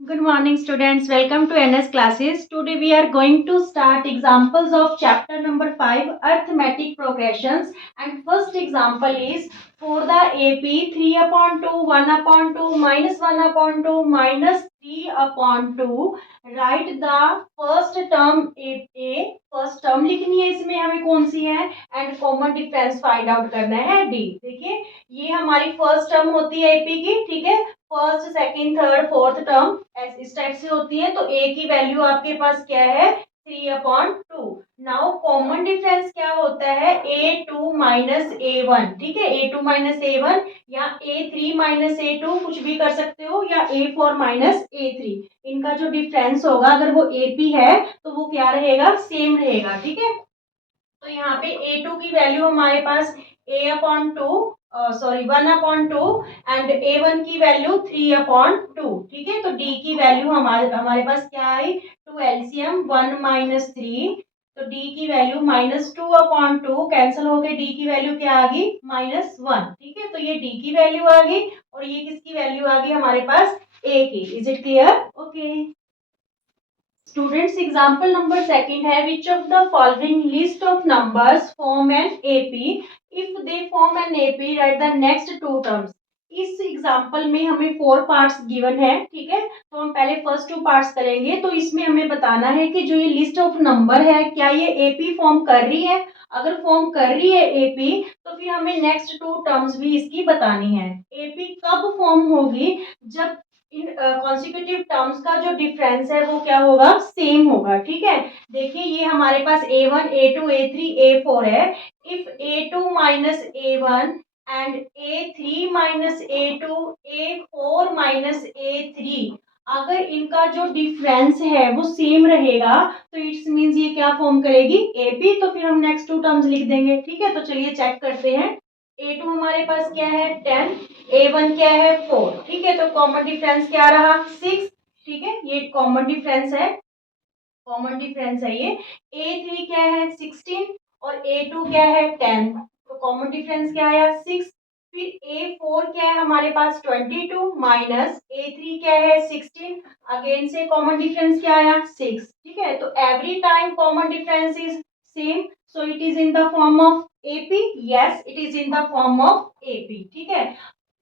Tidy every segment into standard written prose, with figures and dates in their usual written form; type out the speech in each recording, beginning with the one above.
Good morning, students. Welcome to NS classes. Today we are going to start examples of chapter number 5, arithmetic progressions. And first example is for the AP 3 upon 2, 1 upon 2, minus 1 upon 2, minus 3 upon 2. Write the first term A. First term लिखनी है, इसमें हमें कौन सी है and common difference find out करना है D. देखिए ये हमारी फर्स्ट टर्म होती है AP की, ठीक है। First second third fourth term इस टाइप से होती है। तो ए की वैल्यू आपके पास क्या है 3/2। नाउ कॉमन डिफरेंस क्या होता है A2 माइनस A1, ठीक है। A2 माइनस A1 या A3 माइनस A2 कुछ भी कर सकते हो, या A4 माइनस A3। इनका जो डिफरेंस होगा अगर वो AP है तो वो क्या रहेगा, सेम रहेगा, ठीक है। तो यहाँ पे A2 की वैल्यू हमारे पास A/2 सॉरी 1/2 एंड A1 की वैल्यू 3/2, ठीक है। तो D की वैल्यू हमारे हमारे पास क्या आई, 2 एलसीएम 1 माइनस 3। तो D की वैल्यू -2/2 कैंसिल होके D की वैल्यू क्या आ गई -1, ठीक है। तो ये D की वैल्यू आ गई और ये किसकी वैल्यू आ गई हमारे पास A की। Is it clear? Okay students, example number second है which of the following list of numbers form an AP, if they form an AP write the next two terms. इस एग्जाम्पल में हमें 4 parts given है, ठीक है। तो हम पहले फर्स्ट 2 पार्ट्स करेंगे। तो इसमें हमें बताना है कि जो ये लिस्ट ऑफ नंबर है क्या ये एपी फॉर्म कर रही है। अगर फॉर्म कर रही है एपी तो फिर हमें नेक्स्ट 2 टर्म्स भी इसकी बतानी है। एपी कब फॉर्म होगी, जब इन कॉन्सिक्यूटिव टर्म्स का जो डिफरेंस है वो क्या होगा, सेम होगा, ठीक है। देखिए ये हमारे पास A1 A2 A3 A4 है। If A2 minus A1 and A3 minus A2 A4 minus A3, अगर इनका जो डिफरेंस है वो सेम रहेगा तो इट्स मींस ये क्या फॉर्म करेगी, एपी। तो फिर हम नेक्स्ट 2 टर्म्स लिख देंगे, ठीक है। तो चलिए चेक करते हैं। A2 हमारे पास क्या है 10, A1 क्या है 4, ठीक है। तो कॉमन डिफरेंस क्या रहा 6, ठीक है। ये कॉमन डिफरेंस है, कॉमन डिफरेंस है ये। A3 क्या है 16 और A2 क्या है 10, तो कॉमन डिफरेंस क्या आया 6। फिर A4 क्या है हमारे पास 22 माइनस A3 क्या है 16, अगेन से कॉमन डिफरेंस क्या आया 6, ठीक है। तो every time common difference is same, so it is in the form of AP। Yes, it is in the form of AP, ठीक है।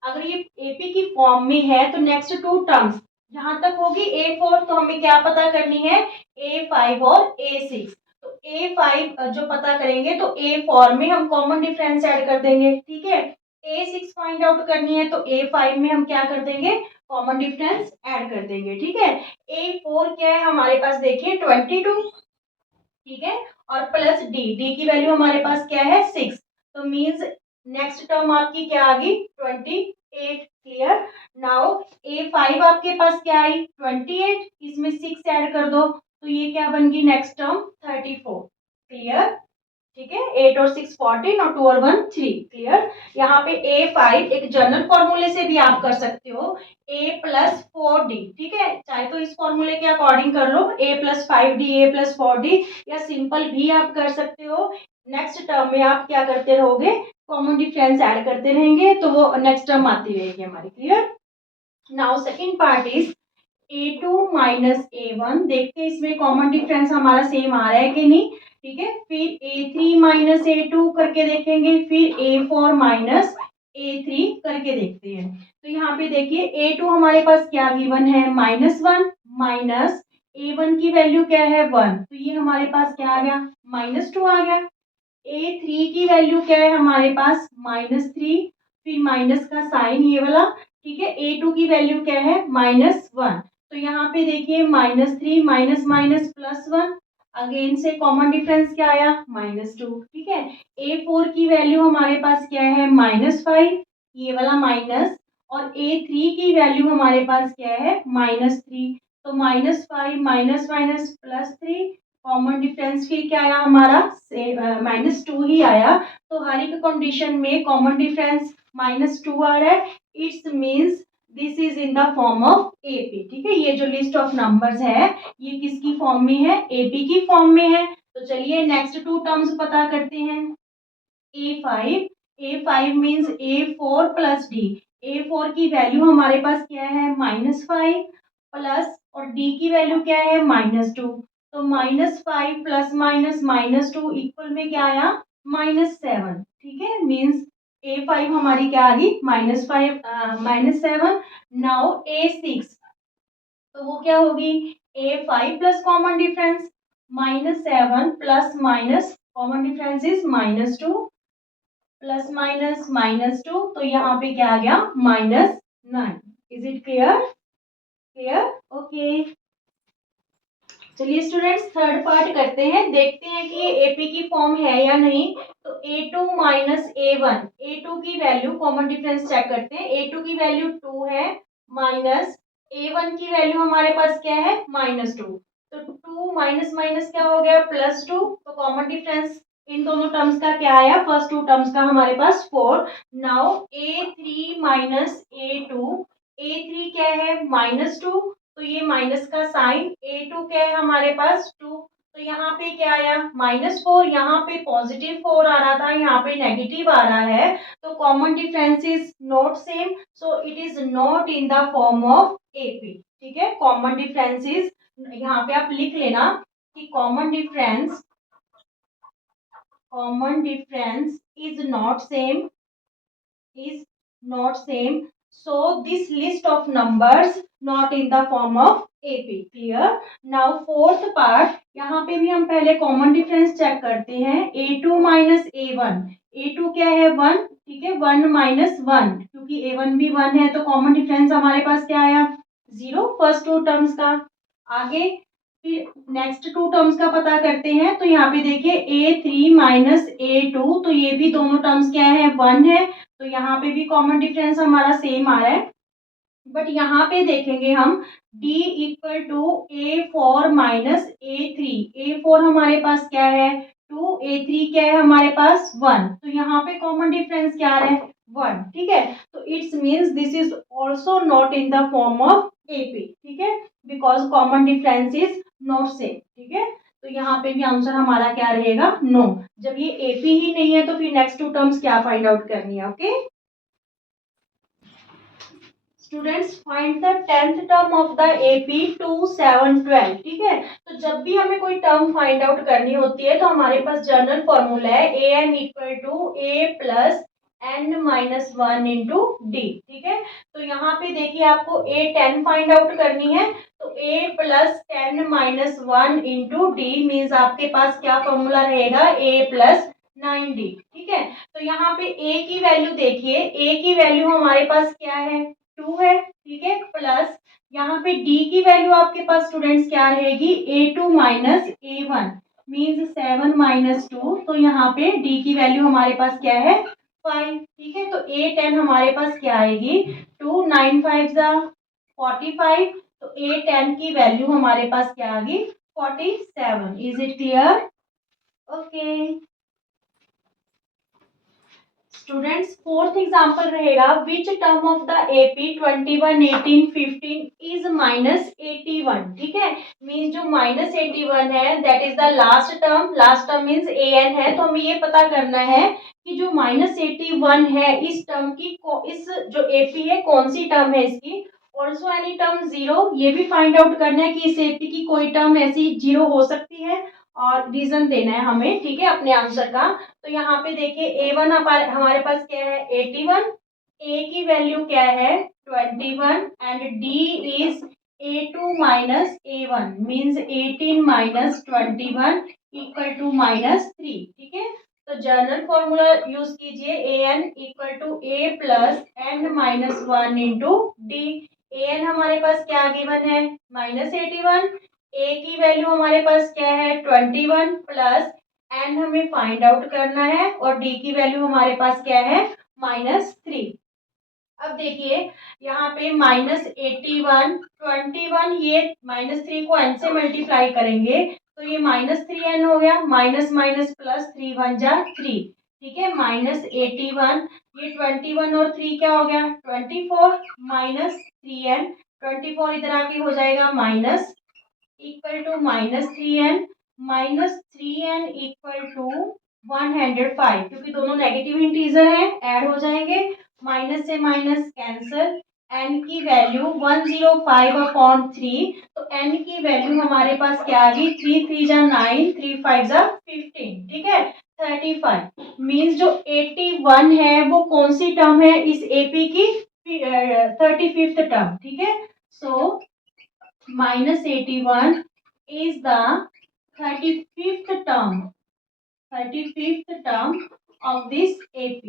अगर ये एपी की फॉर्म में है तो नेक्स्ट 2 टर्म्स जहां तक होगी A4 तो हमें क्या पता करनी है A5 और A6। तो A5 जो पता करेंगे तो A4 में हम कॉमन डिफरेंस ऐड कर देंगे, ठीक है। A6 फाइंड आउट करनी है तो A5 में हम क्या कर देंगे, कॉमन डिफरेंस ऐड कर देंगे, ठीक है। A4 क्या है हमारे पास देखिए 22, ठीक है। और प्लस डी की वैल्यू हमारे पास क्या है 6। तो मींस नेक्स्ट टर्म आपकी क्या आ गई 28। क्लियर? नाउ A5 आपके पास क्या आई 28, इसमें 6 ऐड कर दो तो ये क्या बन गई नेक्स्ट टर्म 34। क्लियर? ठीक है। 8 और 6 14 और 2 और 1 3। क्लियर? यहाँ पे A5 एक जनरल फॉर्मूले से भी आप कर सकते हो, A+4D, ठीक है। चाहे तो इस फॉर्मूले के अकॉर्डिंग कर लो A+5D A+4D, या सिंपल भी आप कर सकते हो। नेक्स्ट टर्म में आप क्या करते रहोगे, कॉमन डिफरेंस ऐड करते रहेंगे तो वो नेक्स्ट टर्म आती रहेगी हमारी। Clear? Now second part is A2 minus A1। देखते हैं इसमें कॉमन डिफरेंस हमारा सेम आ रहा है कि नहीं, ठीक है। फिर A3 माइनस A2 करके देखेंगे, फिर A4 माइनस A3 करके देखते हैं। तो यहाँ पे देखिए A2 हमारे पास क्या गिवन है -1 माइनस A1 की वैल्यू क्या है 1, तो ये हमारे पास क्या आ गया -2 आ गया। A3 की वैल्यू क्या है हमारे पास -3, फिर माइनस का साइन ये वाला, ठीक है। A2 की वैल्यू क्या है -1, तो यहाँ पे देखिए -3 माइनस माइनस +1, अगेन से कॉमन डिफरेंस क्या आया -2, ठीक है। A4 की वैल्यू हमारे पास क्या है -5, ये वाला माइनस, और A3 की वैल्यू हमारे पास क्या है -3, तो -5 माइनस माइनस +3, कॉमन डिफरेंस फिर क्या आया हमारा -2 ही आया। तो हर एक कंडीशन में कॉमन डिफरेंस -2 आ रहा है, it's means this is in the form of AP, ठीक है। ये जो लिस्ट ऑफ नंबर्स है ये किसकी फॉर्म में है, एपी की फॉर्म में है। तो चलिए नेक्स्ट 2 टर्म्स पता करते हैं। A5, A5 means A4 plus D। A4 की वैल्यू हमारे पास क्या है -5, प्लस और डी की वैल्यू क्या है -2, तो -5 प्लस माइनस -2 इक्वल में क्या आया -7, ठीक है। मीन्स A5 हमारी क्या आ गई -5 -7। नाउ A6, तो वो क्या होगी A5 plus common difference -7 plus minus common difference is -2 plus minus -2, तो यहाँ पे क्या आ गया -9। Is it clear? Clear, okay. चलिए स्टूडेंट्स थर्ड पार्ट करते हैं, देखते हैं कि ये एपी की फॉर्म है या नहीं। तो A2 माइनस A1, A2 की वैल्यू कॉमन डिफरेंस चेक करते हैं। A2 की वैल्यू 2 है माइनस A1 की वैल्यू हमारे पास क्या है -2, तो 2 माइनस माइनस क्या हो गया +2, तो कॉमन डिफरेंस इन दोनों टर्म्स का क्या आया, फर्स्ट टू टर्म्स का हमारे पास 4। Now A3 minus A2, A3 क्या है -2, तो ये माइनस का साइन, A2 क्या है हमारे पास 2, तो यहाँ पे क्या आया -4, यहाँ पे +4 आ रहा था, यहाँ पे नेगेटिव आ रहा है, तो common difference is not same, so it is not in the form of AP, ठीक है। कॉमन डिफरेंस इज, यहाँ पे आप लिख लेना कि common difference is not same, so this list of numbers not in the form of AP, clear? Now fourth part, यहाँ पे भी हम पहले कॉमन डिफरेंस चेक करते हैं। A2 माइनस A1, A2 क्या है 1, ठीक है, 1 माइनस 1, क्योंकि A1 भी 1 है, तो कॉमन डिफरेंस हमारे पास क्या आया 0 फर्स्ट टू टर्म्स का। आगे फिर नेक्स्ट टू टर्म्स का पता करते हैं, तो यहाँ पे देखिए A3 माइनस A2, तो ये भी दोनों टर्म्स क्या है 1 है, तो यहाँ पे भी कॉमन डिफरेंस हमारा सेम आ रहा है। बट यहाँ पे देखेंगे हम D equal to A4 minus A3, A4 हमारे पास क्या है 2, A3 क्या है हमारे पास 1, तो यहाँ पे कॉमन डिफरेंस क्या आ रहा है 1, ठीक है। तो it's means this is also not in the form of AP, ठीक है, because common difference is not same, ठीक है। तो यहाँ पे भी आंसर हमारा क्या रहेगा नो। जब ये AP ही नहीं है तो फिर नेक्स्ट टू टर्म्स क्या फाइंड आउट करनी है, okay. Students find the 10th term of the AP 2 7 12, ठीक है। तो जब भी हमें कोई टर्म फाइंड आउट करनी होती है तो हमारे पास जनरल फॉर्मूला है AN equal to A plus N minus 1 into D, ठीक है। तो यहाँ पे देखिए आपको A10 फाइंड आउट करनी है, तो A plus 10 minus 1 into D means आपके पास क्या फॉर्मूला रहेगा A प्लस 9D, ठीक है। तो यहाँ पे A की वैल्यू देखिए, A की वैल्यू हमारे पास क्या है 2 है, ठीक है, प्लस यहाँ पे D की वैल्यू आपके पास स्टूडेंट्स क्या रहेगी A2 minus A1 means 7 minus 2, तो यहाँ पे D की वैल्यू हमारे पास क्या है 5, ठीक है। तो A10 हमारे पास क्या आएगी 2 9 5 जा 45, तो A10 की वैल्यू हमारे पास क्या आ गई 47। Is it clear? Okay students fourth example रहेगा which term of the AP 21 18 15 is -81, ठीक है। मीन्स जो -81 है that is the last term means AN है, तो हमें ये पता करना है कि जो -81 है इस टर्म की इस जो एपी है कौन सी टर्म है इसकी। ऑल्सो एनी टर्म 0, ये भी फाइंड आउट करना है कि इस एपी की कोई टर्म ऐसी 0 हो सकती है और रीजन देना है हमें, ठीक है, अपने आंसर का। तो यहाँ पे देखिए A1 हमारे पास क्या है 81, A की वैल्यू क्या है 21 and D is A2 minus A1 means 18 minus 21 equal to -3, ठीक है। तो जनरल फॉर्मूला यूज कीजिए AN equal to A plus N minus 1 into D. AN हमारे पास क्या गिवन है -81, A की वैल्यू हमारे पास क्या है 21 प्लस एन हमें फाइंड आउट करना है और डी की वैल्यू हमारे पास क्या है -3। अब देखिए यहाँ पे -81 21, ये -3 को n से मल्टीप्लाई करेंगे तो ये -3n हो गया, माइनस माइनस प्लस 3 1 जा 3, ठीक है। -81 ये 21 और 3 क्या हो गया 24 -3n, 24 इधर आके हो जाएगा minus equal to -3n, -3n equal to 105, क्योंकि दोनों नेगेटिव इंटीजर हैं ऐड हो जाएंगे, माइनस से माइनस कैंसल, n की वैल्यू 105/3, तो n की वैल्यू हमारे पास क्या आ गई, 3 3 जा 9, 3 5 जा 15, ठीक है 35 मीन्स जो 81 है वो कौन सी टर्म है इस एपी की, 35th टर्म, ठीक है। सो -81 is the 35th term, 35th term of this AP,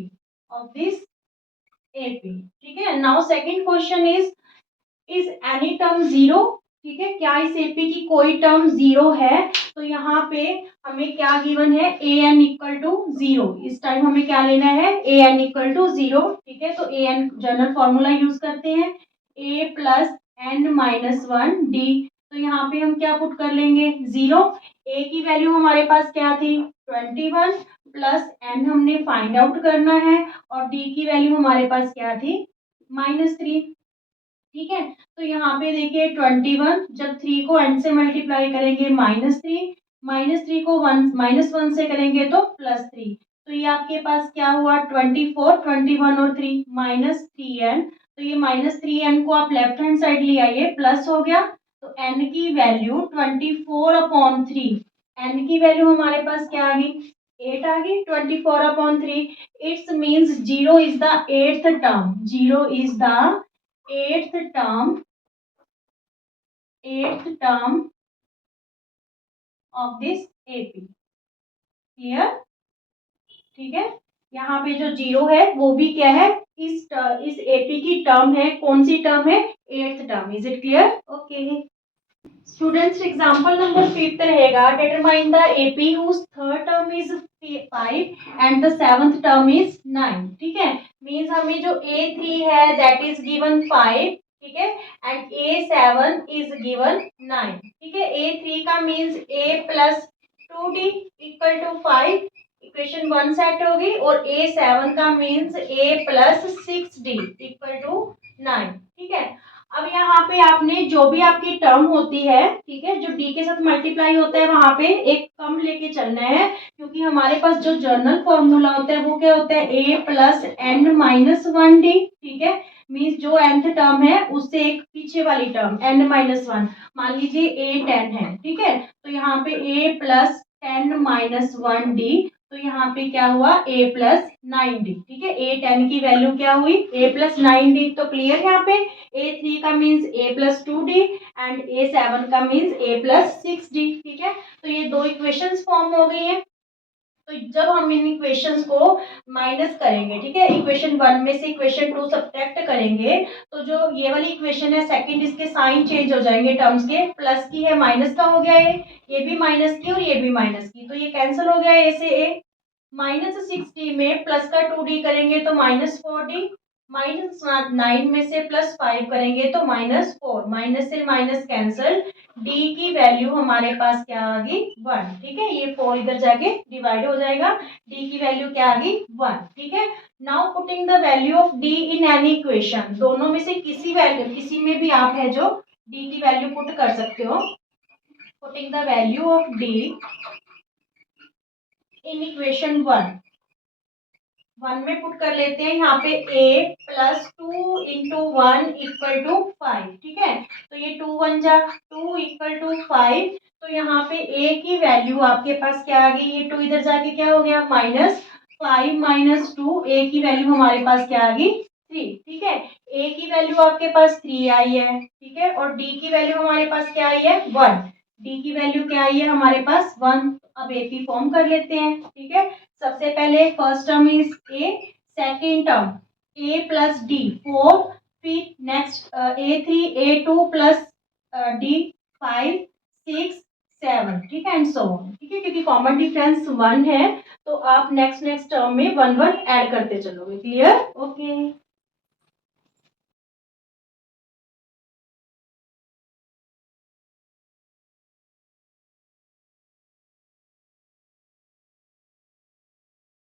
of this AP, ठीक है। Now second question is any term zero, ठीक है, क्या इस एपी की कोई टर्म जीरो है, तो यहाँ पे हमें क्या गिवन है, a n equal to zero, इस टाइम हमें क्या लेना है, a n equal to zero, ठीक है। तो a n general formula use करते हैं, a plus n minus one d, तो यहाँ पे हम क्या पुट कर लेंगे, जीरो, ए की वैल्यू हमारे पास क्या थी 21 प्लस एन हमने फाइंड आउट करना है, और डी की वैल्यू हमारे पास क्या थी -3, ठीक है। तो यहाँ पे देखिए 21 जब 3 को n से मल्टीप्लाई करेंगे -3 को -1 से करेंगे तो +3, तो ये आपके पास क्या हुआ 24, 21 और 3 -3n, तो ये -3n को आप लेफ्ट हैंड साइड ले आइए, प्लस हो गया, तो n की वैल्यू 24/3, n की वैल्यू हमारे पास क्या आ गई 8 आ गई, 24/3, it's means zero is the eighth term, zero is the eighth term of this AP, clear, ठीक है। यहाँ पे जो जीरो है वो भी क्या है, इस एपी की टर्म है, कौन सी टर्म है, eighth term, is it clear, okay. Students example number 5 रहेगा, determine the AP whose third term is 5 and the seventh term is 9, ठीक है। मींस हमें जो A3 है दैट इज गिवन 5, ठीक है, एंड A7 इज गिवन 9, ठीक है। A3 का means A plus 2D equal to 5, equation 1 set होगी, और A7 का means A plus 6D equal to 9, ठीक है। अब यहाँ पे आपने जो भी आपकी टर्म होती है, ठीक है, जो डी के साथ मल्टीप्लाई होता है वहां पे एक कम लेके चलना है, क्योंकि हमारे पास जो जर्नल फॉर्मूला होता है वो क्या होता है a plus n minus one d, ठीक है। मीन्स जो nth टर्म है उससे एक पीछे वाली टर्म n माइनस वन, मान लीजिए ए 10 है, ठीक है, तो यहाँ पे ए प्लस 10 माइनस वन डी, तो यहाँ पे क्या हुआ a प्लस 9d, ठीक है। a 10 की वैल्यू क्या हुई a प्लस 9d, तो क्लियर यहाँ पे a3 का means a plus 2d and a7 का मीन्स a प्लस 6d, ठीक है। तो ये दो इक्वेशंस फॉर्म हो गई हैं। तो जब हम इन इक्वेशंस को माइनस करेंगे, ठीक है, इक्वेशन 1 में से इक्वेशन 2 सब्ट्रैक्ट करेंगे, तो जो ये वाली इक्वेशन है सेकंड, इसके साइन चेंज हो जाएंगे टर्म्स के, प्लस की है माइनस का हो गया ये भी माइनस की और ये भी माइनस की, तो ये कैंसिल हो गया ए से ए, -6d में प्लस का 2d करेंगे तो -4d, -9 में से +5 करेंगे तो -4, माइनस से माइनस कैंसिल, d की वैल्यू हमारे पास क्या आ गई 1, ठीक है, ये 4 इधर जाके डिवाइड हो जाएगा, d की वैल्यू क्या आ गई 1, ठीक है। Now putting the value of d in any equation, दोनों में से किसी वैल्यू, किसी में भी आप है जो d की वैल्यू पुट कर सकते हो, putting the value of d in equation 1 में पुट कर लेते हैं, यहाँ पे a plus 2 into 1 equal to 5, ठीक है, तो ये 2 1 जा 2 इक्वल टू 5, तो यहाँ पे a की वैल्यू आपके पास क्या आ गई, ये 2 इधर जाके क्या हो गया -5 माइनस 2, a की वैल्यू हमारे पास क्या आ गई 3, ठीक है। a की वैल्यू आपके पास 3 आई है, ठीक है, और d की वैल्यू हमारे पास क्या आई है 1, d की वैल्यू क्या आई है हमारे पास 1, अब AP फॉर्म कर लेते हैं, ठीक है। सबसे पहले first term is a, second term a plus D 4, फिर next A3 A2 plus D 5 6 7, ठीक है, एंड सो ऑन, ठीक है, क्योंकि कॉमन डिफरेंस 1 है तो आप नेक्स्ट टर्म में 1 1 ऐड करते चलोगे, क्लियर, ओके।